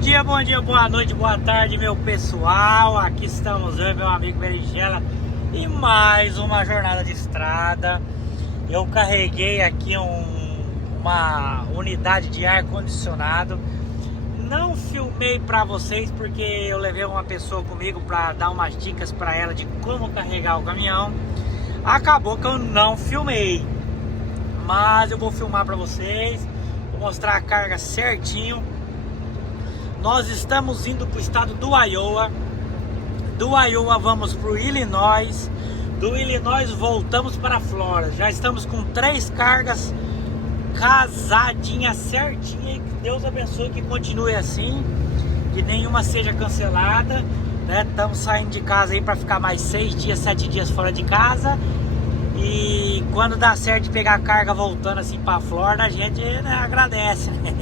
bom dia, boa noite, boa tarde, meu pessoal. Aqui estamos eu e meu amigo Berinjela e mais uma jornada de estrada. Eu carreguei aqui uma unidade de ar-condicionado. Não filmei para vocês porque eu levei uma pessoa comigo para dar umas dicas para ela de como carregar o caminhão. Acabou que eu não filmei, mas eu vou filmar para vocês, vou mostrar a carga certinho. Nós estamos indo para o estado do Iowa. Do Iowa vamos para o Illinois. Do Illinois voltamos para a Flórida. Já estamos com 3 cargas casadinhas certinha. E que Deus abençoe que continue assim, que nenhuma seja cancelada, né? Estamos saindo de casa aí para ficar mais 6 dias, 7 dias fora de casa. E quando dá certo de pegar a carga voltando assim para a Flórida, a gente, né, agradece, né?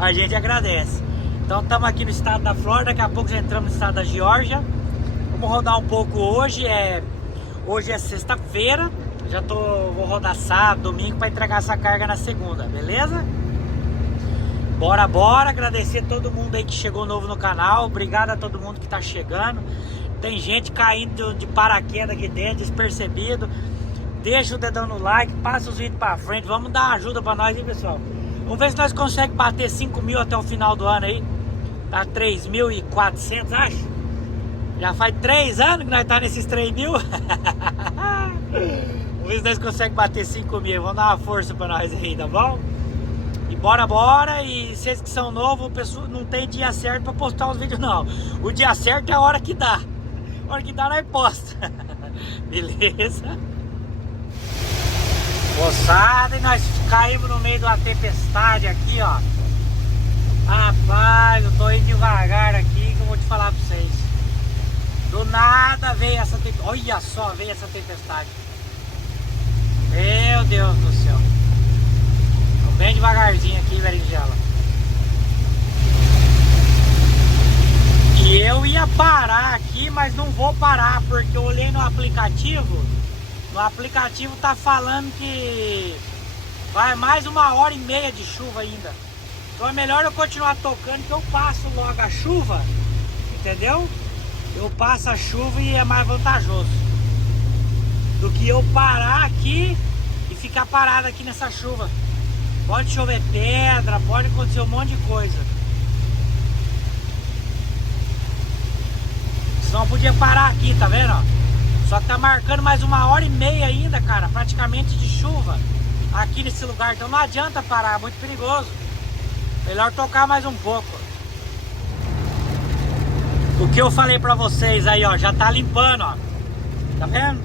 A gente agradece. Então estamos aqui no estado da Flórida, daqui a pouco já entramos no estado da Geórgia. Vamos rodar um pouco hoje, hoje é sexta-feira, vou rodar sábado, domingo para entregar essa carga na segunda, beleza? Bora, agradecer a todo mundo aí que chegou novo no canal, obrigado a todo mundo que tá chegando. Tem gente caindo de paraquedas aqui dentro, despercebido. Deixa o dedão no like, passa os vídeos pra frente, vamos dar uma ajuda pra nós, hein, pessoal? Vamos ver se nós conseguimos bater 5 mil até o final do ano aí. Tá 3.400, acho. Já faz 3 anos que nós tá nesses 3 mil. Vamos ver se nós conseguimos bater 5 mil. Vamos dar uma força pra nós aí, tá bom? E bora. E vocês que são novos, pessoal, não tem dia certo pra postar os vídeos, não. O dia certo é a hora que dá. A hora que dá, nós posta. Beleza? Moçada, e nós caímos no meio de uma tempestade aqui, ó. Rapaz, eu tô indo devagar aqui que eu vou te falar pra vocês. Do nada veio essa tempestade. Olha só, veio essa tempestade. Meu Deus do céu. Tô bem devagarzinho aqui, Berinjela. E eu ia parar aqui, mas não vou parar, porque eu olhei no aplicativo. No aplicativo tá falando que vai mais 1h30 de chuva ainda. Então é melhor eu continuar tocando, que eu passo logo a chuva, entendeu? Eu passo a chuva e é mais vantajoso do que eu parar aqui e ficar parado aqui nessa chuva. Pode chover pedra, pode acontecer um monte de coisa. Senão eu podia parar aqui, tá vendo? Só que tá marcando mais 1h30 ainda, cara, praticamente de chuva aqui nesse lugar. Então não adianta parar, é muito perigoso. Melhor tocar mais um pouco. O que eu falei pra vocês aí, ó, já tá limpando, ó. Tá vendo?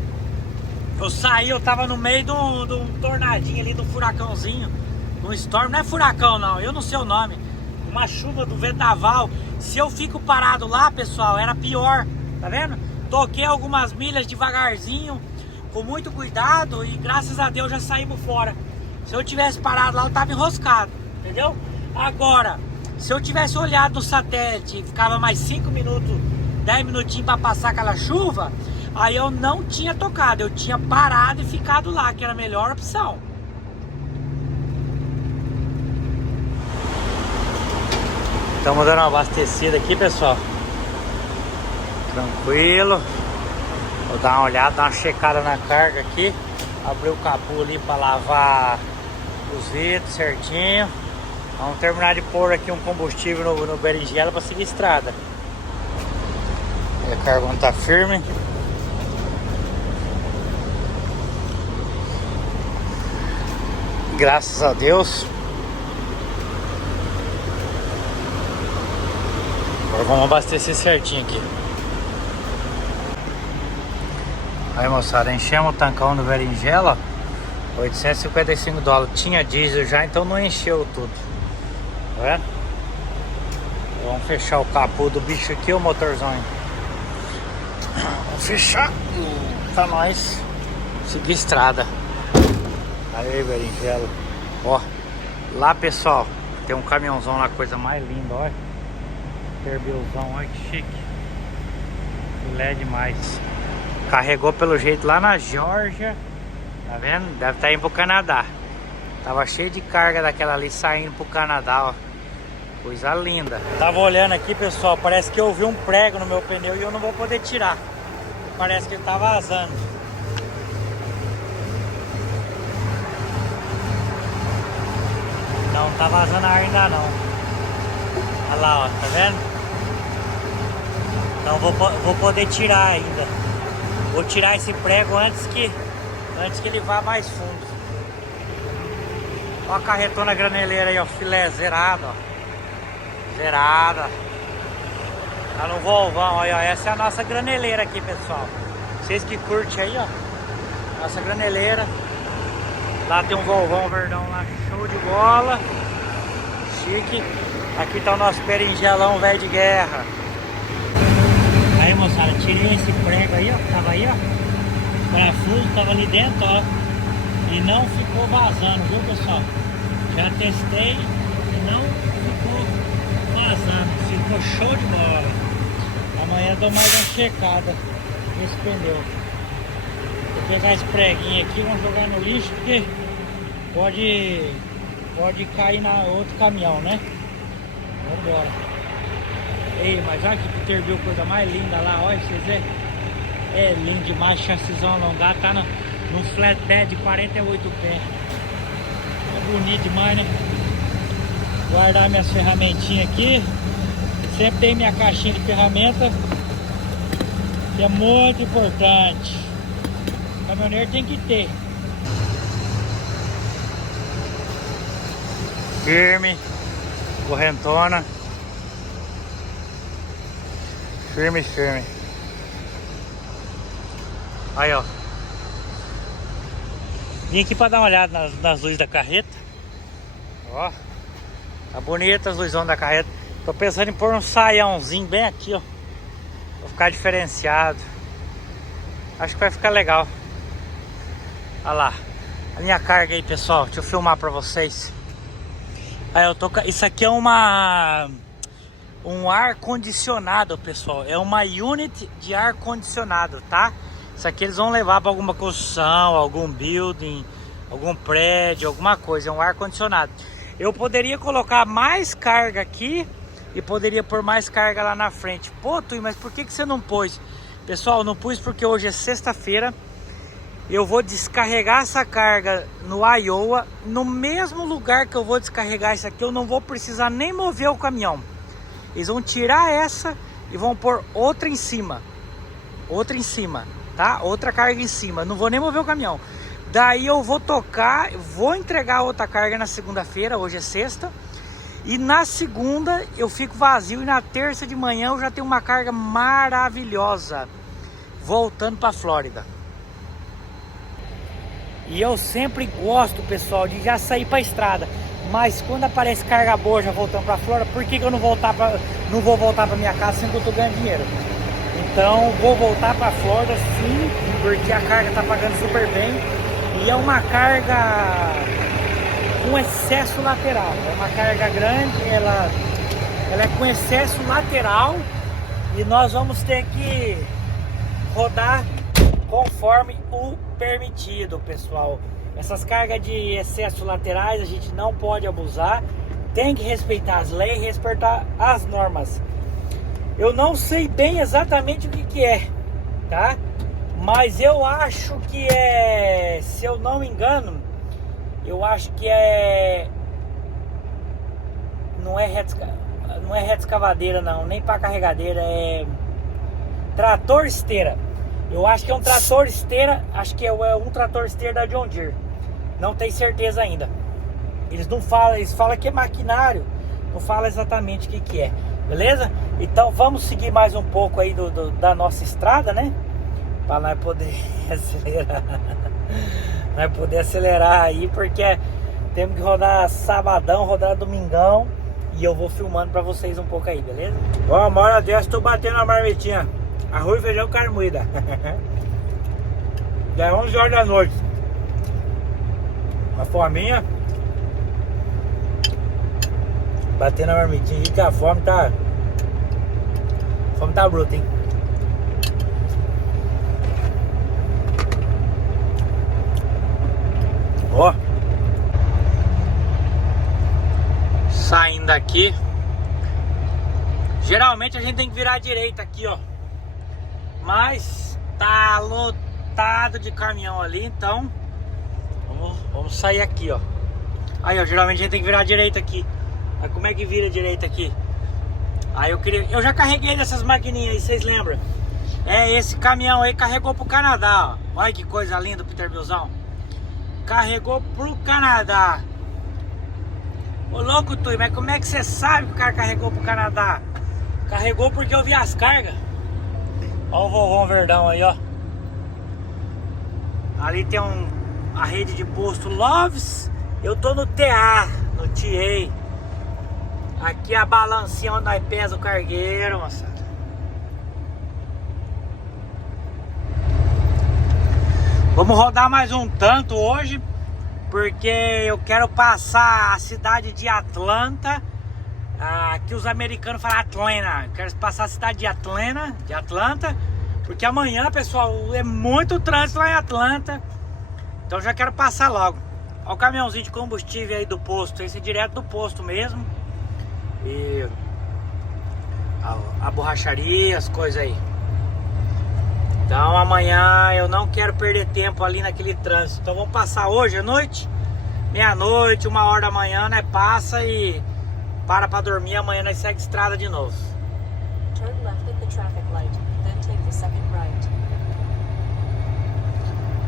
Eu saí, eu tava no meio de um tornadinho ali, de um furacãozinho. Um storm, não é furacão não, eu não sei o nome. Uma chuva do vendaval. Se eu fico parado lá, pessoal, era pior. Tá vendo? Toquei algumas milhas devagarzinho, com muito cuidado, e graças a Deus já saímos fora. Se eu tivesse parado lá, eu tava enroscado, entendeu? Agora, se eu tivesse olhado no satélite e ficava mais 5 minutos, 10 minutinhos para passar aquela chuva, aí eu não tinha tocado, eu tinha parado e ficado lá, que era a melhor opção. Estamos dando uma abastecida aqui, pessoal. Tranquilo. Vou dar uma olhada, dar uma checada na carga aqui. Abrir o capô ali para lavar os vidros certinho. Vamos terminar de pôr aqui um combustível no Berinjela para seguir a estrada. E a carga não tá firme. Graças a Deus. Agora vamos abastecer certinho aqui. Aí, moçada, enchemos o tancão do Berinjela, $855. Tinha diesel já, então não encheu tudo. Tá vendo? Vamos fechar o capô do bicho aqui, o motorzão. Vamos fechar pra nós seguir a estrada. Aí, Berinjela. Ó, lá, pessoal, tem um caminhãozão lá, coisa mais linda, olha. Terbilzão, olha que chique. Filé demais. Carregou pelo jeito lá na Geórgia. Tá vendo? Deve estar indo pro Canadá. Tava cheio de carga daquela ali saindo pro Canadá, ó. Coisa linda. Tava olhando aqui, pessoal, parece que eu vi um prego no meu pneu e eu não vou poder tirar. Parece que ele tá vazando. Não tá vazando ar ainda não. Olha lá, ó, tá vendo? Então vou poder tirar ainda. Vou tirar esse prego antes que ele vá mais fundo. Ó a carretona graneleira aí, ó, filé zerado, ó. Zerada. Tá no Volvão, ó, essa é a nossa graneleira aqui, pessoal. Vocês que curtem aí, ó, nossa graneleira. Lá tem um Volvão verdão lá, show de bola. Chique. Aqui tá o nosso berinjelão velho de guerra. Aí, moçada, tirei esse prego aí, ó, que tava aí, ó. Parafuso tava ali dentro, ó. E não ficou vazando, viu, pessoal? Já testei e não ficou vazando. Ficou show de bola. Amanhã dou mais uma checada nesse pneu. Vou pegar esse preguinho aqui, vamos jogar no lixo, porque pode cair na outro caminhão, né? Vamos embora. Ei, mas olha que Peter viu coisa mais linda lá, olha, vocês verem. É lindo demais, chassizão alongado, tá no flatbed de 48 pés. É bonito demais, né? Guardar minhas ferramentinhas aqui. Sempre tem minha caixinha de ferramenta, que é muito importante. O caminhoneiro tem que ter. Firme, correntona. Firme, firme. Aí, ó. Vim aqui pra dar uma olhada nas luzes da carreta. Ó. Tá bonita as luzes da carreta. Tô pensando em pôr um saiãozinho bem aqui, ó. Pra ficar diferenciado. Acho que vai ficar legal. Olha lá. A minha carga aí, pessoal. Deixa eu filmar pra vocês. Aí eu tô... Isso aqui é um ar condicionado, pessoal. É uma unit de ar condicionado, tá? Isso aqui eles vão levar para alguma construção, algum building, algum prédio, alguma coisa. É um ar condicionado. Eu poderia colocar mais carga aqui e poderia pôr mais carga lá na frente. Pô, Tui, mas por que você não pôs? Pessoal, não pus porque hoje é sexta-feira. Eu vou descarregar essa carga no Iowa. No mesmo lugar que eu vou descarregar isso aqui, eu não vou precisar nem mover o caminhão. Eles vão tirar essa e vão pôr outra em cima. Outra em cima, tá? Outra carga em cima. Não vou nem mover o caminhão. Daí eu vou tocar, vou entregar outra carga na segunda-feira, hoje é sexta. E na segunda eu fico vazio e na terça de manhã eu já tenho uma carga maravilhosa. Voltando para Flórida. E eu sempre gosto, pessoal, de já sair para a estrada. Mas quando aparece carga boa já voltando para Flórida, por que eu não vou voltar para minha casa sem que eu tô ganhando dinheiro? Então vou voltar para Flórida sim, porque a carga tá pagando super bem. E é uma carga com excesso lateral. É uma carga grande, ela é com excesso lateral. E nós vamos ter que rodar conforme o permitido, pessoal. Essas cargas de excesso laterais a gente não pode abusar. Tem que respeitar as leis, respeitar as normas. Eu não sei bem exatamente o que é, tá? Mas eu acho que é, se eu não me engano, eu acho que não é reta escavadeira não, nem para carregadeira, é trator esteira. Eu acho que é um trator esteira, acho que é um trator esteira da John Deere. Não tenho certeza ainda. Eles não falam, eles falam que é maquinário, não falam exatamente o que é. Beleza? Então vamos seguir mais um pouco aí da nossa estrada, né? Para nós poder acelerar. Nós poder acelerar aí, porque temos que rodar sabadão, rodar domingão. E eu vou filmando para vocês um pouco aí, beleza? Ó, uma hora dessa tô batendo a marmitinha. Arroz, feijão, carne moída. Já é 11 horas da noite. Uma fominha. Batendo a marmitinha aí, que a fome tá... A fome tá bruta, hein? Ó. Saindo daqui. Geralmente a gente tem que virar à direita aqui, ó. Mas tá lotado de caminhão ali, então vamos sair aqui, ó. Aí, ó, geralmente a gente tem que virar à direita aqui. Mas como é que vira à direita aqui? Aí eu já carreguei dessas maquininhas aí, vocês lembram? É, esse caminhão aí carregou pro Canadá, ó. Olha que coisa linda, Peterbilzão. Carregou pro Canadá. Ô louco, Tui, mas como é que você sabe que o cara carregou pro Canadá? Carregou porque eu vi as cargas. Ó o vovão verdão aí, ó. Ali tem a rede de posto Loves. Eu tô no TA, no TA. Aqui a balancinha onde nós pesa o cargueiro, moçada. Vamos rodar mais um tanto hoje, porque eu quero passar a cidade de Atlanta. Aqui os americanos falam Atlanta. Eu quero passar a cidade de Atlanta, porque amanhã, pessoal, é muito trânsito lá em Atlanta. Então já quero passar logo. Olha o caminhãozinho de combustível aí do posto. Esse é direto do posto mesmo. E a borracharia, as coisas aí. Então amanhã eu não quero perder tempo ali naquele trânsito. Então vamos passar hoje à noite, meia-noite, 1h da manhã, né? Passa e para dormir. Amanhã nós segue estrada de novo. Turn left at the traffic light, then take the second right.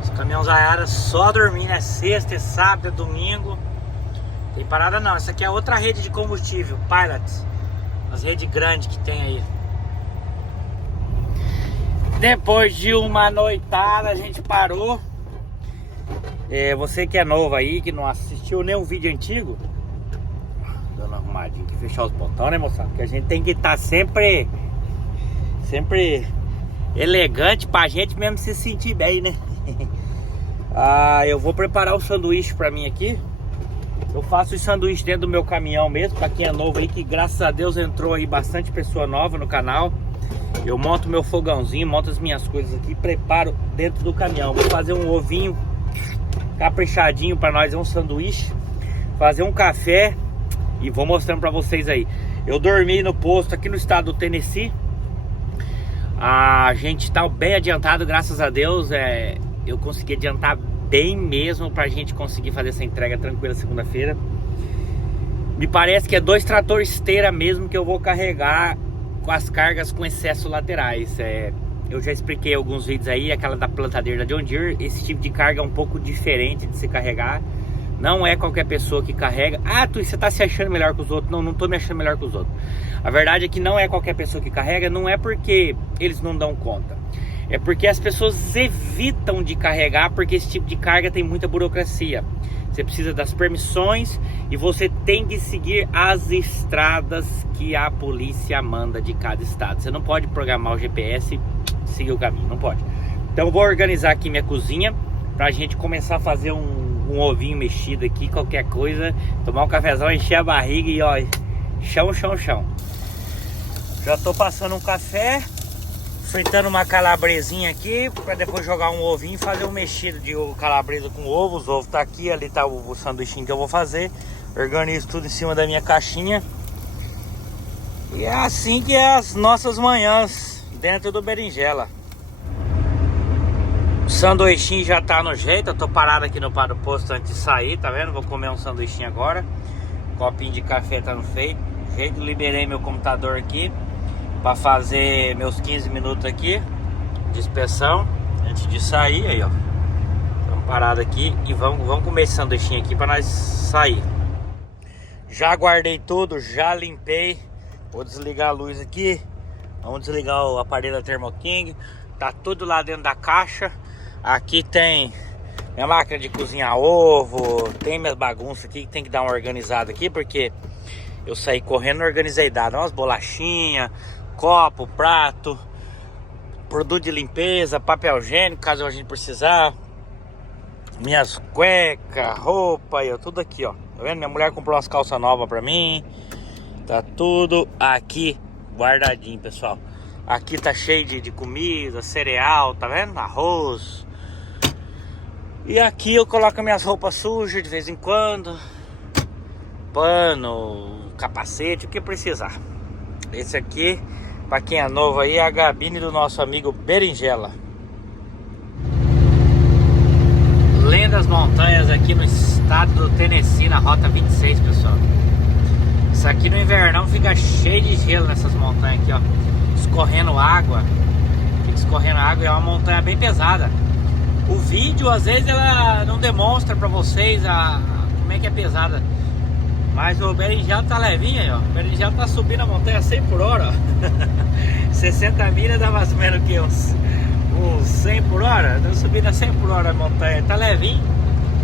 Os caminhões Zaiara só dormir, né? Sexta, sábado, domingo. Tem parada não. Essa aqui é outra rede de combustível, Pilot. As redes grandes que tem aí. Depois de uma noitada a gente parou. Você que é novo aí, que não assistiu nenhum vídeo antigo, dando uma arrumadinha aqui, fechar os botões, né, moçada? Porque a gente tem que estar sempre elegante pra gente mesmo se sentir bem, né? Eu vou preparar o sanduíche pra mim aqui. Eu faço os sanduíches dentro do meu caminhão mesmo. Pra quem é novo aí, que graças a Deus entrou aí bastante pessoa nova no canal. Eu monto meu fogãozinho, monto as minhas coisas aqui, preparo dentro do caminhão. Vou fazer um ovinho caprichadinho para nós, um sanduíche, fazer um café e vou mostrando para vocês aí. Eu dormi no posto aqui no estado do Tennessee. A gente tá bem adiantado, graças a Deus. Eu consegui adiantar bem mesmo pra gente conseguir fazer essa entrega tranquila segunda-feira. Me parece que é 2 tratores esteira mesmo que eu vou carregar com as cargas com excesso laterais. Eu já expliquei alguns vídeos aí, aquela da plantadeira da John Deere. Esse tipo de carga é um pouco diferente de se carregar. Não é qualquer pessoa que carrega. Tui, você tá se achando melhor que os outros. Não tô me achando melhor que os outros. A verdade é que não é qualquer pessoa que carrega. Não é porque eles não dão conta. É porque as pessoas evitam de carregar, porque esse tipo de carga tem muita burocracia. Você precisa das permissões e você tem que seguir as estradas que a polícia manda de cada estado. Você não pode programar o GPS e seguir o caminho, não pode. Então eu vou organizar aqui minha cozinha pra gente começar a fazer um ovinho mexido aqui, qualquer coisa. Tomar um cafezão, encher a barriga e ó, chão. Já tô passando um café, fritando uma calabresinha aqui para depois jogar um ovinho e fazer um mexido de calabresa com ovo. Os ovos tá aqui, ali tá o sanduichinho que eu vou fazer. Organizo tudo em cima da minha caixinha. E é assim que é as nossas manhãs dentro do Berinjela. O sanduichinho já tá no jeito. Eu tô parado aqui no posto antes de sair, tá vendo? Vou comer um sanduichinho agora. Copinho de café tá no jeito. Liberei meu computador aqui para fazer meus 15 minutos aqui de inspeção antes de sair. Aí, ó, estamos parados aqui e vamos comer esse sanduichinho aqui para nós sair. Já guardei tudo, já limpei. Vou desligar a luz aqui. Vamos desligar o aparelho da Thermo King. Tá tudo lá dentro da caixa. Aqui tem minha máquina de cozinhar ovo, tem minhas bagunças aqui que tem que dar uma organizada aqui, porque eu saí correndo e organizei dado umas bolachinhas, copo, prato, produto de limpeza, papel higiênico, caso a gente precisar, minhas cuecas, roupa, tudo aqui, ó. Tá vendo? Minha mulher comprou umas calças novas pra mim. Tá tudo aqui guardadinho, pessoal. Aqui tá cheio de comida, cereal, tá vendo? Arroz. E aqui eu coloco minhas roupas sujas de vez em quando. Pano, capacete, o que precisar. Esse aqui, para quem é novo aí, é a gabine do nosso amigo Berinjela. Lendas montanhas aqui no estado do Tennessee, na rota 26, pessoal. Isso aqui no invernão fica cheio de gelo nessas montanhas aqui, ó. Escorrendo água. Fica escorrendo água e é uma montanha bem pesada. O vídeo, às vezes, ela não demonstra pra vocês como é que é pesada. Mas o Berinjela tá levinho aí, ó. O Berinjela tá subindo a montanha 100 por hora, ó. 60 milhas dá mais ou menos que uns 100 por hora. Tá subindo a 100 por hora a montanha. Tá levinho.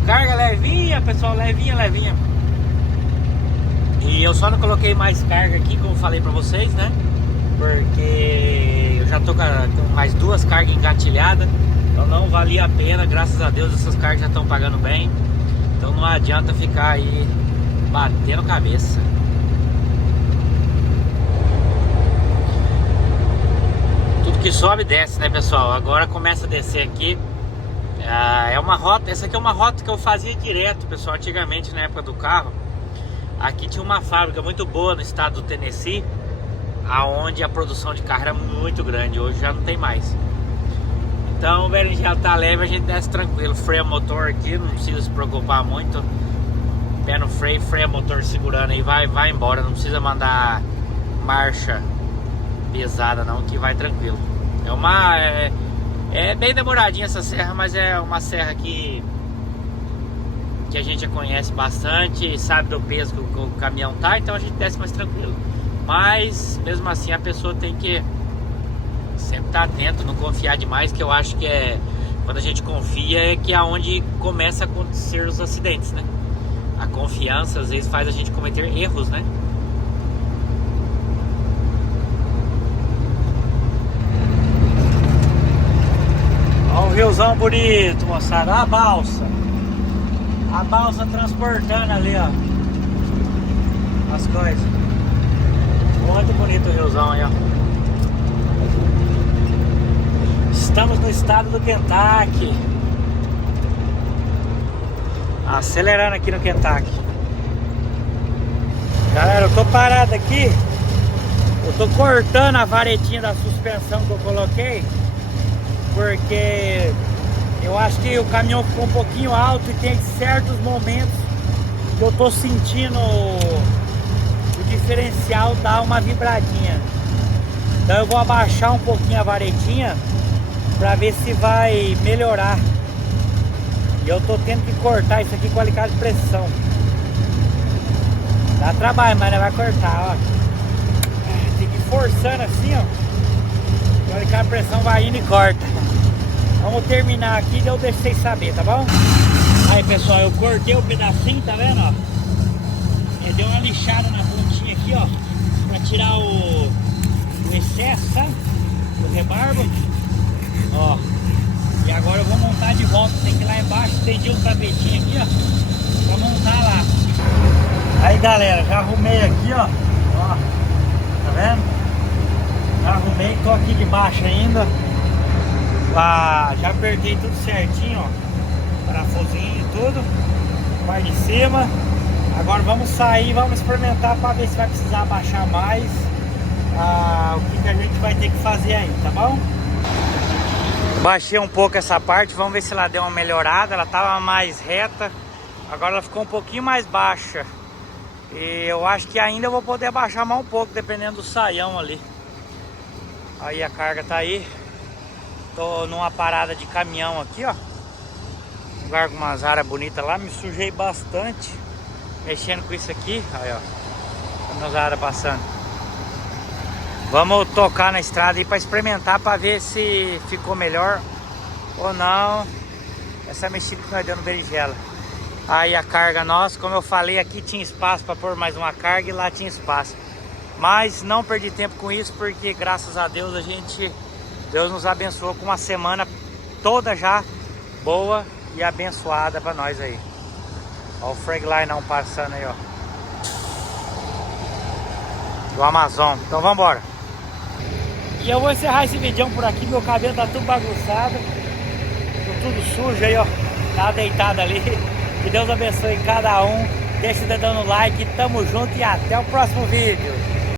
Carga levinha, pessoal. Levinha. E eu só não coloquei mais carga aqui, como falei pra vocês, né? Porque eu já tô com mais 2 cargas engatilhadas. Então não valia a pena. Graças a Deus essas cargas já estão pagando bem. Então não adianta ficar aí batendo cabeça. Tudo que sobe desce, né, pessoal? Agora começa a descer aqui. É uma rota. Essa aqui é uma rota que eu fazia direto, pessoal. Antigamente, na época do carro, aqui tinha uma fábrica muito boa no estado do Tennessee, aonde a produção de carro era muito grande. Hoje já não tem mais. Então o Berinjela tá leve, a gente desce tranquilo. Freia motor aqui, não precisa se preocupar muito. Pé no freio, freia motor segurando aí, vai embora. Não precisa mandar marcha pesada não, que vai tranquilo. É bem demoradinha essa serra, mas é uma serra que a gente já conhece bastante, sabe do peso que o caminhão tá, então a gente desce mais tranquilo. Mas mesmo assim a pessoa tem que sempre estar atento, não confiar demais, que eu acho que quando a gente confia é que é onde começa a acontecer os acidentes, né? A confiança às vezes faz a gente cometer erros, né? Olha o riozão bonito, moçada. Olha a balsa. A balsa transportando ali, ó, as coisas. Muito bonito o riozão aí, ó. Estamos no estado do Kentucky. Acelerando aqui no Kentucky. Galera, eu tô parado aqui. Eu tô cortando a varetinha da suspensão que eu coloquei, porque eu acho que o caminhão ficou um pouquinho alto e tem certos momentos que eu tô sentindo o diferencial dar uma vibradinha. Então eu vou abaixar um pouquinho a varetinha pra ver se vai melhorar. E eu tô tendo que cortar isso aqui com alicate de pressão. Dá trabalho, mas não vai cortar, ó. Tem que ir forçando assim, ó. O alicate de pressão vai indo e corta. Vamos terminar aqui e eu deixo vocês saber, tá bom? Aí, pessoal, eu cortei o pedacinho, tá vendo, ó? Eu dei uma lixada na pontinha aqui, ó, pra tirar o excesso, sabe? O rebarbo. Ó. E agora eu vou montar de volta. Tem que ir lá embaixo, estendi um tapetinho aqui, ó, pra montar lá. Aí, galera, já arrumei aqui, ó. Ó, tá vendo? Já arrumei, tô aqui de baixo ainda. Já apertei tudo certinho, ó. Parafusinho e tudo. Parte de cima. Agora vamos sair, vamos experimentar pra ver se vai precisar abaixar mais. O que a gente vai ter que fazer aí, tá bom? Baixei um pouco essa parte, vamos ver se ela deu uma melhorada. Ela tava mais reta, agora ela ficou um pouquinho mais baixa. E eu acho que ainda eu vou poder abaixar mais um pouco, dependendo do saião ali. Aí a carga tá aí. Tô numa parada de caminhão aqui, ó. Um lugar com umas áreas bonitas lá, me sujei bastante mexendo com isso aqui. Aí, ó, umas áreas passando. Vamos tocar na estrada aí para experimentar, para ver se ficou melhor ou não essa mexida que nós deu no Berinjela. Aí a carga nossa, como eu falei, aqui tinha espaço para pôr mais uma carga e lá tinha espaço. Mas não perdi tempo com isso, porque graças a Deus Deus nos abençoou com uma semana toda já boa e abençoada para nós aí. Ó o Fragline não passando aí, ó. Do Amazon. Então vamos embora. E eu vou encerrar esse vídeo por aqui. Meu cabelo tá tudo bagunçado. Tô tudo sujo aí, ó. Tá deitado ali. Que Deus abençoe cada um. Deixa o dedão no like. Tamo junto e até o próximo vídeo.